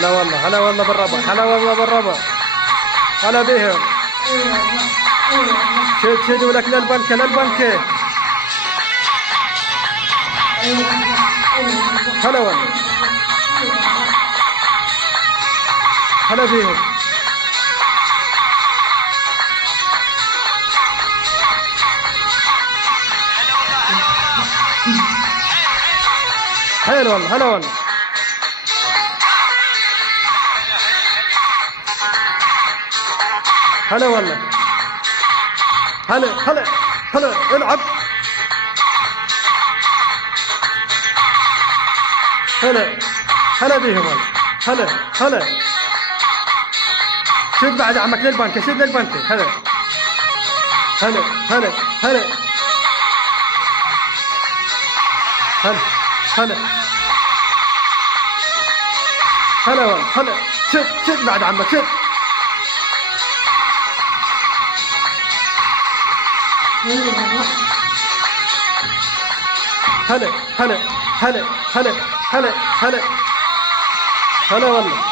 هلا والله، هلا والله بالربع، هلا والله بالربع. هلا بيهم. شد شد ولك للبنكة للبنكة. هلا والله. هلا بيهم. حلو والله، هلا والله. هلا والله. هلا هلا هلا العب. هلا هلا بيهم والله. هلا هلا. شد بعد عمك للبنكة، شد للبنكة. هلا هلا هلا هلا هلا هلا هلا والله. هلا شد شد بعد عمك، شد. هلا هلا هلا هلا هلا هلا هلا والله.